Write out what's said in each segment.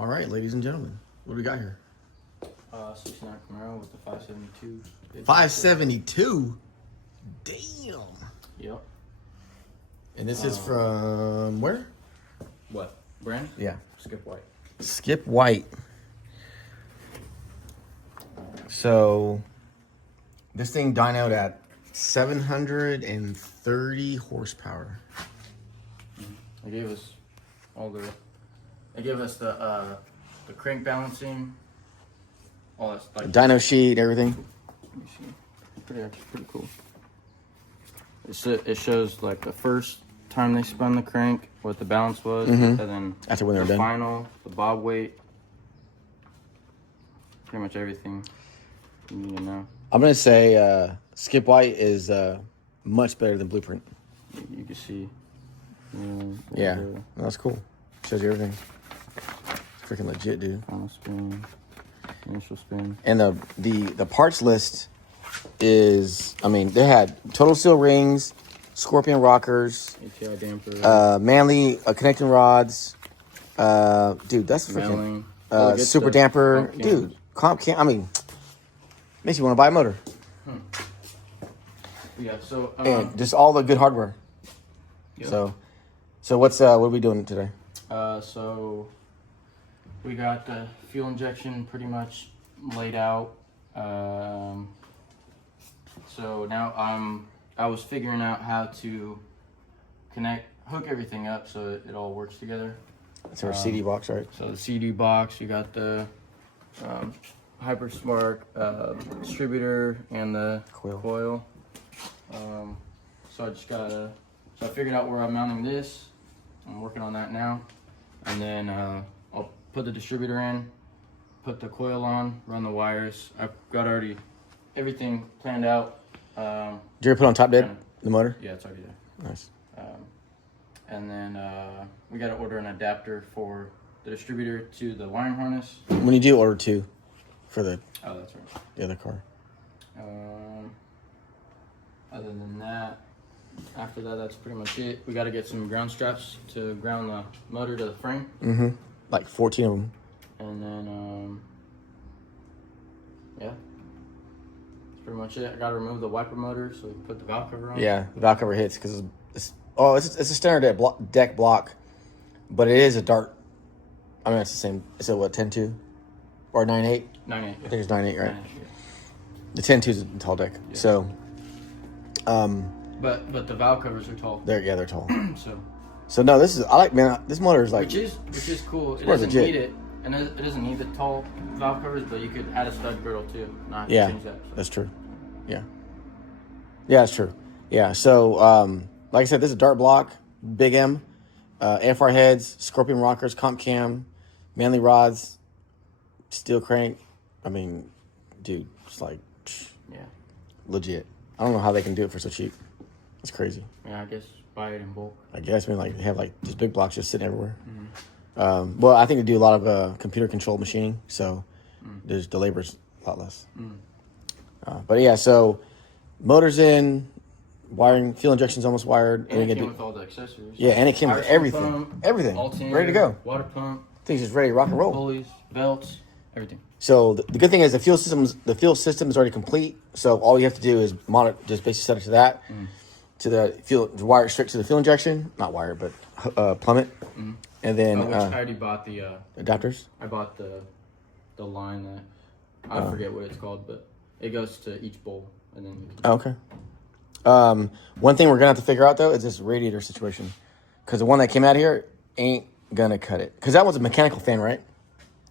All right, ladies and gentlemen, what do we got here? 69 Camaro with the 572. 572? Damn. Yep. And this is from where? What? Brand? Yeah. Skip White. Skip White. So, this thing dynoed at 730 horsepower. They gave us all the. They gave us the crank balancing. All that stuff. Dyno sheet, everything. Let me see. Pretty cool. It shows like the first time they spun the crank, what the balance was, and then After when they're the done. final, the bob weight, pretty much everything you need to know. I'm going to say Skip White is much better than Blueprint. You can see. Yeah, that's cool. Shows you everything. Freaking legit, dude. Final spin, initial spin. And the parts list is, I mean, they had total steel rings, Scorpion rockers, ATI damper, Manly connecting rods. Dude, that's freaking super stuff. damper. Comp Dude, comp cam. I mean, makes you want to buy a motor. Yeah, so And just all the good hardware. Yep. So what are we doing today? so we got the fuel injection pretty much laid out. So now I was figuring out how to hook everything up so it all works together. It's our CD box, right? So the CD box, you got the HyperSpark distributor and the coil. So I figured out where I'm mounting this. I'm working on that now, and then I'll put the distributor in, put the coil on, run the wires. I've got already everything planned out. Did you ever put on top dead the motor? Yeah, it's already there. Nice. And then we got to order an adapter for the distributor to the wiring harness. When you do order two for the That's right. other car. Other than that, after that, that's pretty much it. We got to get some ground straps to ground the motor to the frame. Mm-hmm. Like 14 of them. And then, yeah, that's pretty much it. I got to remove the wiper motor so we can put the valve cover on. Yeah, the valve cover hits because it's a standard deck block, but it is a dart. I mean, it's the same. It's a what, 10.2 or 9.8? 9.8. I think it's 9.8, right? 9.8, yeah. The 10.2 is a tall deck. Yeah. So, But the valve covers are tall. they're tall. So no, this motor is like, which is cool. It more doesn't legit. need it, and it doesn't need the tall valve covers, but you could add a stud girdle too. Not yeah, change that. So. that's true. Yeah, that's true. Yeah, so like I said, this is a dart block, big M, AFR heads, Scorpion rockers, comp cam, Manly rods, steel crank. I mean, dude, it's like legit. I don't know how they can do it for so cheap. It's crazy. Yeah, I guess buy it in bulk. I guess, I mean, like, they have, like, these big blocks just sitting everywhere. Well, I think they do a lot of computer-controlled machining, so the labor's a lot less. But, yeah, so motor's in, wiring, fuel injection's almost wired. And it came with all the accessories. Yeah, and it came with everything. Pump, Everything. Alternator, Ready to go. Water pump. Things just ready to rock and roll. Pulleys, belts, everything. So the good thing is the fuel system is already complete. So all you have to do is just basically set it to that, to the fuel, wire it straight to the fuel injection, not wire, but plumb it, and then Which I already bought the adapters. I bought the line that I forget what it's called, but it goes to each bowl, and then. Okay. One thing we're gonna have to figure out though is this radiator situation, because the one that came out here ain't gonna cut it. Because that was a mechanical fan, right?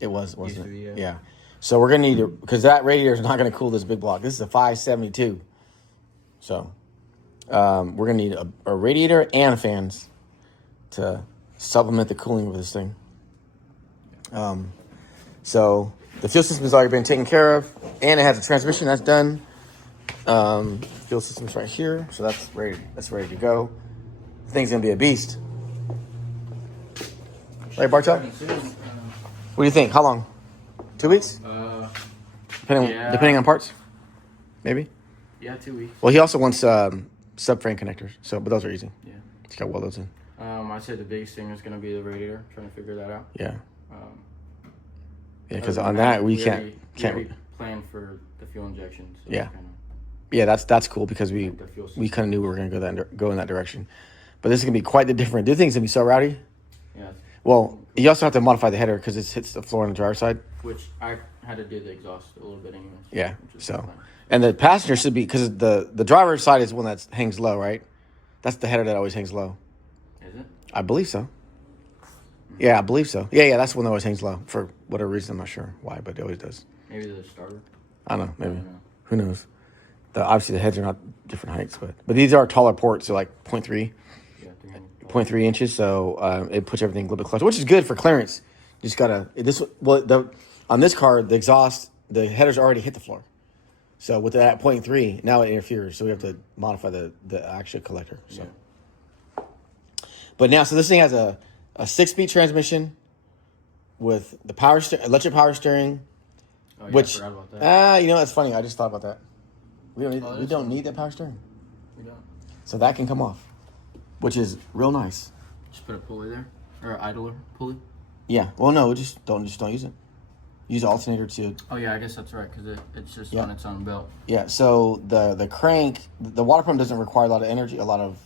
It wasn't it? Usually, yeah. Yeah. So we're gonna need to, because that radiator is not gonna cool this big block. This is a 572. So we're gonna need a radiator and fans to supplement the cooling of this thing. So the fuel system has already been taken care of, and it has a transmission that's done. Fuel system's right here, so that's ready to go. The thing's gonna be a beast. Right, Bartel? What do you think? How long? 2 weeks? Depending on parts, maybe. Yeah, 2 weeks. Well, he also wants subframe connectors. So, but those are easy. Yeah. He's got weld those in. I'd say the biggest thing is going to be the radiator. Trying to figure that out. Yeah. Yeah, because on that we already can't. plan for the fuel injection. So Yeah. kinda, Yeah, that's cool because we the fuel kind system. of knew we were gonna go in that direction. But this is gonna be quite the different. This thing's gonna be so rowdy. Yeah. Well, you also have to modify the header because it hits the floor on the driver's side. Which I had to do the exhaust a little bit anyway. Yeah. Which is So, fine. and the passenger should be because the driver's side is one that hangs low, right? That's the header that always hangs low. Is it? I believe so. Yeah, I believe so. Yeah, that's the one that always hangs low for whatever reason. I'm not sure why, but it always does. Maybe the starter. I don't know. Maybe. I don't know. Who knows? Obviously the heads are not different heights, but these are taller ports, so like 0.3. Yeah, 0.3 inches, so it puts everything a little bit closer, which is good for clearance. You just gotta on this car, the exhaust, the headers already hit the floor. So with that 0.3, now it interferes, so we have to modify the actual collector. So, Yeah. but now, so this thing has a 6-speed transmission with the electric power steering, Oh, yeah, which I forgot about that. that's funny. I just thought about that. We don't need that power steering, We don't. so that can come off, which is real nice. Just put a pulley there, or an idler pulley. Yeah. Well, no, just don't use it. Use the alternator to. Oh yeah, I guess that's right because it's just Yeah. on its own belt. Yeah. So the crank, the water pump doesn't require a lot of energy, a lot of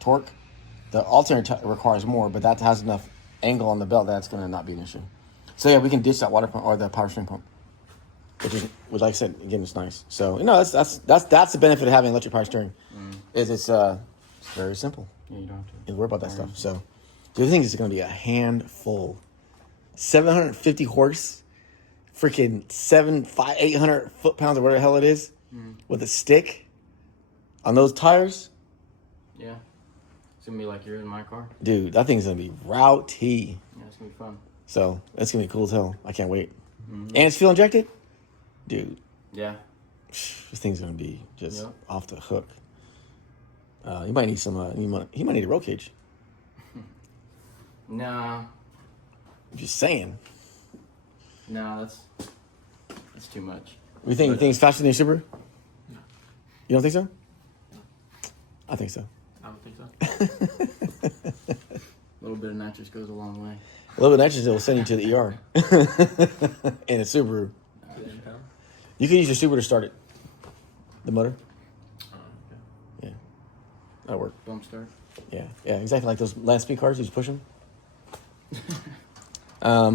torque. The alternator requires more, but that has enough angle on the belt that's going to not be an issue. So yeah, we can ditch that water pump or the power steering pump, which like I said, again, it's nice. So that's the benefit of having electric power steering, is it's very simple. Yeah, you don't have to. You worry about that stuff. So the other thing is going to be a handful. 750 horse, freaking 800 foot-pounds or whatever the hell it is, with a stick on those tires. Yeah, it's gonna be like you're in my car. Dude, that thing's going to be rowdy. Yeah, it's gonna be fun. So that's going to be cool as hell. I can't wait. And it's fuel injected? Dude, Yeah. this thing's going to be just Yep. off the hook. You might need some, he might need a roll cage. Nah, I'm just saying. that's too much. You think it's faster than your Subaru? No. You don't think so? I think so. I don't think so. A little bit of nitrous goes a long way. A little bit of nitrogen will send you to the ER. In a Subaru. You can use your Subaru to start it. The motor. Yeah. That'll work. Bump start. Yeah. Yeah, exactly like those land speed cars. You just push them. All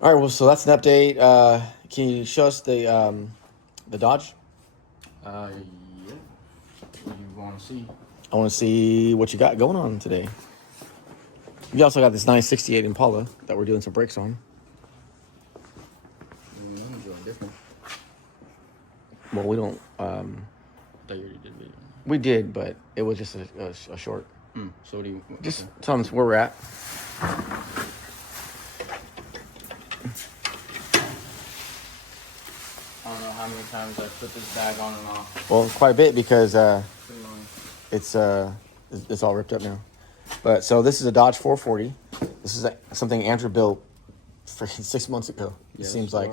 right, well, so that's an update. Can you show us the Dodge? Yeah. What do you want to see? I want to see what you got going on today. You also got this nice 68 Impala that we're doing some brakes on. Enjoy different. Well, we don't. I thought you already did video. We did, but it was just a short. So what do you Just tell us where we're at. I don't know how many times I put this bag on and off. Well, quite a bit because Pretty long. it's all ripped up now. But so this is a Dodge 440. This is something Andrew built freaking 6 months ago. It seems like.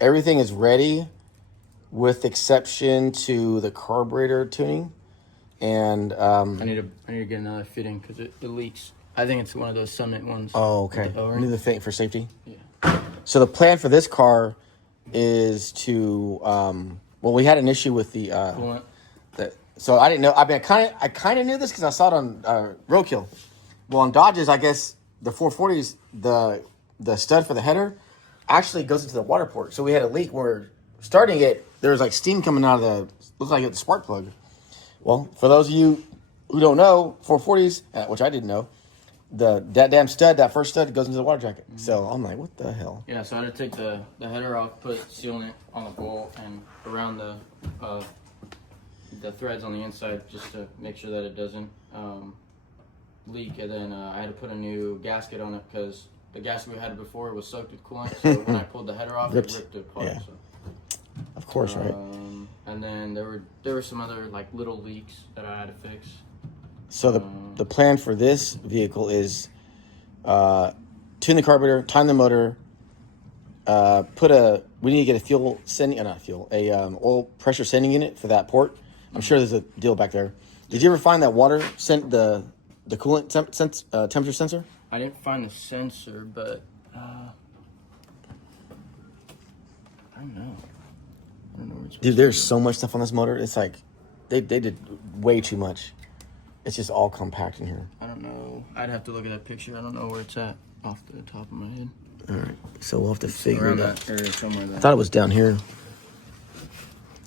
Everything is ready, with exception to the carburetor tuning, and I need to get another fitting because it leaks. I think it's one of those Summit ones. Oh, okay. With the O-ring. We need the thing for safety. Yeah. So the plan for this car is to we had an issue with the Coolant. so I didn't know. I mean, I kind of knew this because I saw it on Roadkill. Well, on Dodges, I guess the 440s, the stud for the header actually goes into the water port. So we had a leak where starting it, there was like steam coming out of looked like it was a spark plug. Well, for those of you who don't know, 440s, which I didn't know, that first stud goes into the water jacket. So I'm like, what the hell? Yeah, so I had to take the header off, put sealant on the bolt and around the threads on the inside just to make sure that it doesn't leak. And then I had to put a new gasket on it because the gasket we had before was soaked with coolant. So when I pulled the header off, it ripped it apart. Yeah. So. Of course, right? And then there were some other like little leaks that I had to fix. So the plan for this vehicle is tune the carburetor, time the motor, we need to get a oil pressure sending unit for that port. I'm sure there's a deal back there. Did you ever find that water sent the coolant temperature sensor? I didn't find the sensor, but I don't know. I don't know where it's Dude, there's so much stuff on this motor. It's like they did way too much. It's just all compact in here. I don't know. I'd have to look at that picture. I don't know where it's at off the top of my head. All right, so we'll have to figure Around it out. that area somewhere. I thought it was down here.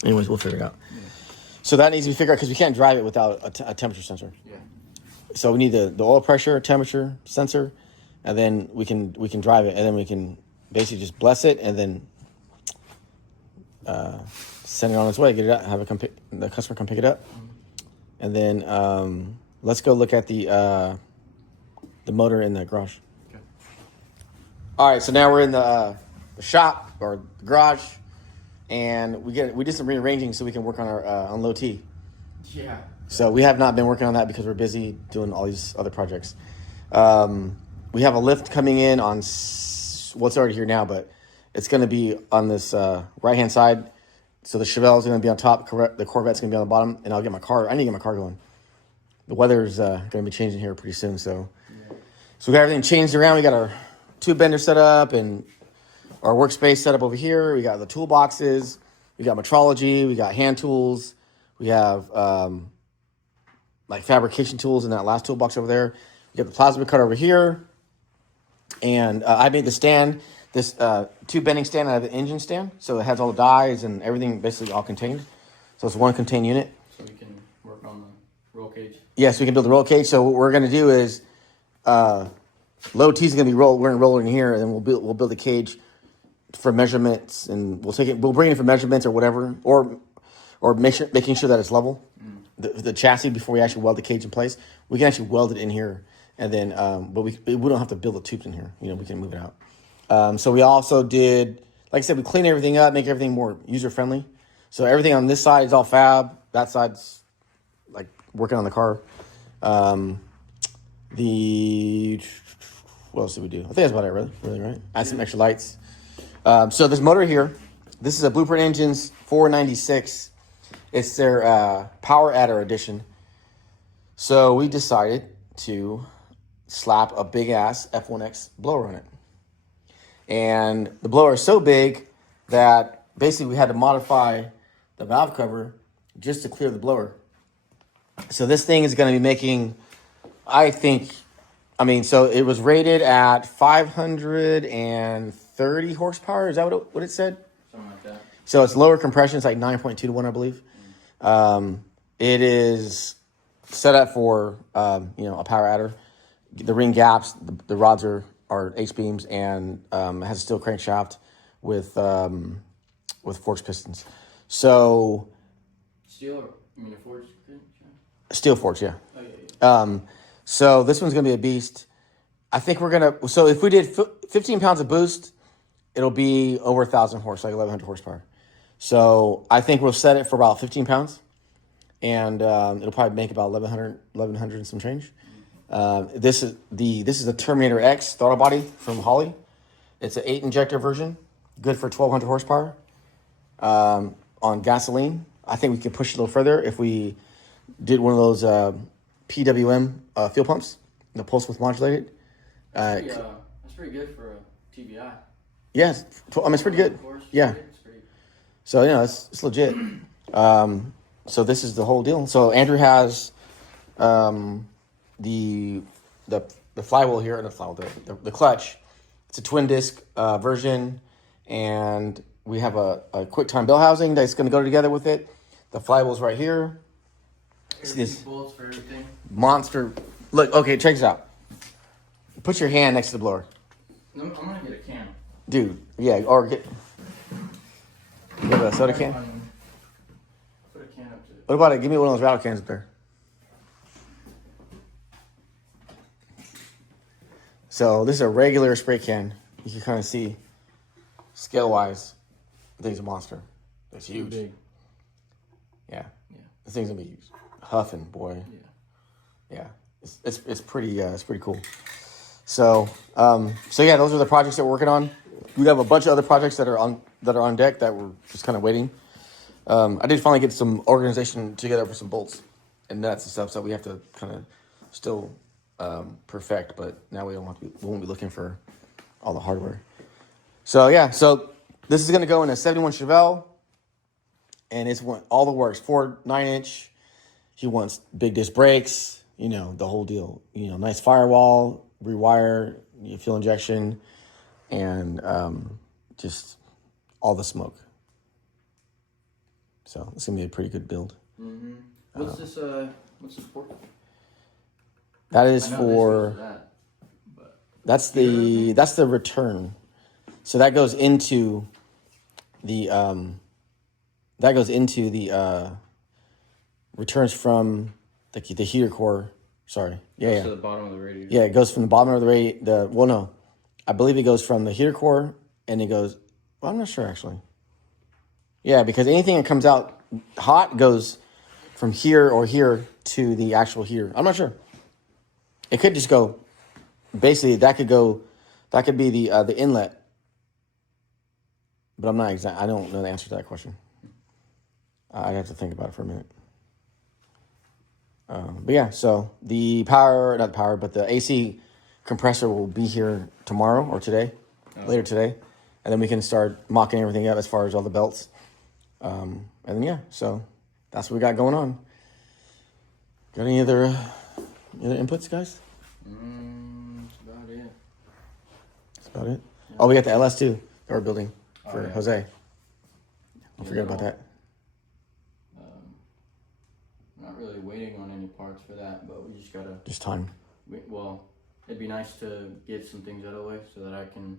Anyways, we'll figure it out. Yeah. So that needs to be figured out because we can't drive it without a temperature sensor. Yeah. So we need the oil pressure, temperature sensor, and then we can drive it, and then we can basically just bless it, and then send it on its way. Get it out. Have it the customer come pick it up, and then let's go look at the motor in the garage. Okay. All right. So now we're in the shop or the garage. And we did some rearranging so we can work on our on low T. Yeah. So we have not been working on that because we're busy doing all these other projects. We have a lift coming in on it's already here now, but it's going to be on this right hand side. So the Chevelle is going to be on top, the Corvette's going to be on the bottom, and I need to get my car going. The weather's going to be changing here pretty soon, so we got everything changed around. We got our tube bender set up and our workspace set up over here. We got the toolboxes. We got metrology. We got hand tools. We have like fabrication tools in that last toolbox over there. We got the plasma cutter over here. And I made the stand, this tube bending stand out of an engine stand. So it has all the dies and everything basically all contained. So it's one contained unit. So we can work on the roll cage. Yes, we can build the roll cage. So what we're going to do is low T is going to be rolled. We're going to roll it in here, and then we'll build a cage for measurements, and we'll bring it for measurements or whatever, or making sure that it's level. The chassis before we actually weld the cage in place. We can actually weld it in here, and then but we don't have to build the tubes in here. We can move it out. So we also did, like I said, we clean everything up, make everything more user friendly. So everything on this side is all fab. That side's like working on the car. What else did we do? I think that's about it. Really, right? Add some extra lights. So this motor here, this is a Blueprint Engines 496. It's their Power Adder edition. So we decided to slap a big ass F1X blower on it. And the blower is so big that basically we had to modify the valve cover just to clear the blower. So this thing is going to be making, so it was rated at 530 horsepower. Is that what it said? Something like that. So it's lower compression. It's like 9.2 to 1, I believe. It is set up for, a power adder. The ring gaps, the rods are H-beams, and it has a steel crankshaft with forged pistons. So forged? Steel forged, yeah. Oh, yeah. So this one's going to be a beast. I think so if we did 15 pounds of boost, it'll be over 1,000 horse, like 1,100 horsepower. So I think we'll set it for about 15 pounds, and it'll probably make about 1,100 and some change. This is the Terminator X throttle body from Holley. It's an 8-injector version, good for 1,200 horsepower on gasoline. I think we could push it a little further if we did one of those PWM fuel pumps, the pulse width modulated. That's pretty good for a TBI. Yes, it's pretty good. Yeah. So it's legit. So this is the whole deal. So Andrew has the flywheel here, and the clutch. It's a twin disc version, and we have a quick time bell housing that's going to go together with it. The flywheel's right here. See this bolts for everything. Monster. Look, okay, check this out. Put your hand next to the blower. I'm gonna get a can. Dude, yeah, or get a soda can. Put a can up to it. What about it? Give me one of those rattle cans up there. So this is a regular spray can. You can kind of see scale-wise, the thing's a monster. It's huge. Big. Yeah. The thing's gonna be huge. Huffing, boy. Yeah. It's pretty cool. So yeah, those are the projects that we're working on. We have a bunch of other projects that are on deck that we're just kind of waiting. I did finally get some organization together for some bolts and nuts and stuff, so we have to kind of still perfect, but now we won't be looking for all the hardware. So yeah, so this is gonna go in a 71 Chevelle, and it's all the works. Ford 9-inch. He wants big disc brakes, you know, the whole deal. You know, nice firewall, rewire, fuel injection, and just all the smoke. So it's gonna be a pretty good build. Mm-hmm. What's this for? That is for that's the return. So that goes into the returns from the heater core. Sorry. Yeah. To the bottom of the radiator. Yeah, it goes from the bottom of the radiator. Well, no. I believe it goes from the heater core and it goes, well, I'm not sure actually. Yeah, because anything that comes out hot goes from here or here to the actual heater. I'm not sure. It could just go, basically that could be the inlet. But I'm not exact. I don't know the answer to that question. I'd have to think about it for a minute. But yeah, so but the AC compressor will be here tomorrow or today, later today. And then we can start mocking everything up as far as all the belts. And then, yeah, so that's what we got going on. Got any other inputs, guys? That's about it. That's about it. Yeah. Oh, we got the LS too that we're building for Jose. Don't forget about that. Not really waiting on any parts for that, but we just gotta... Just time. It'd be nice to get some things out of the way so that I can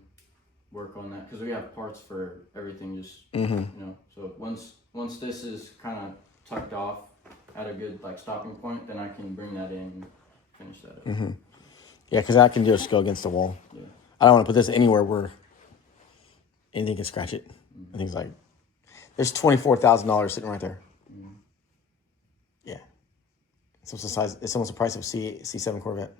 work on that. Because we have parts for everything, just, you know. So once this is kind of tucked off at a good, stopping point, then I can bring that in and finish that up. Mm-hmm. Yeah, because I can just go against the wall. Yeah. I don't want to put this anywhere where anything can scratch it. And things like... There's $24,000 sitting right there. Yeah. It's almost the price of C7 Corvette.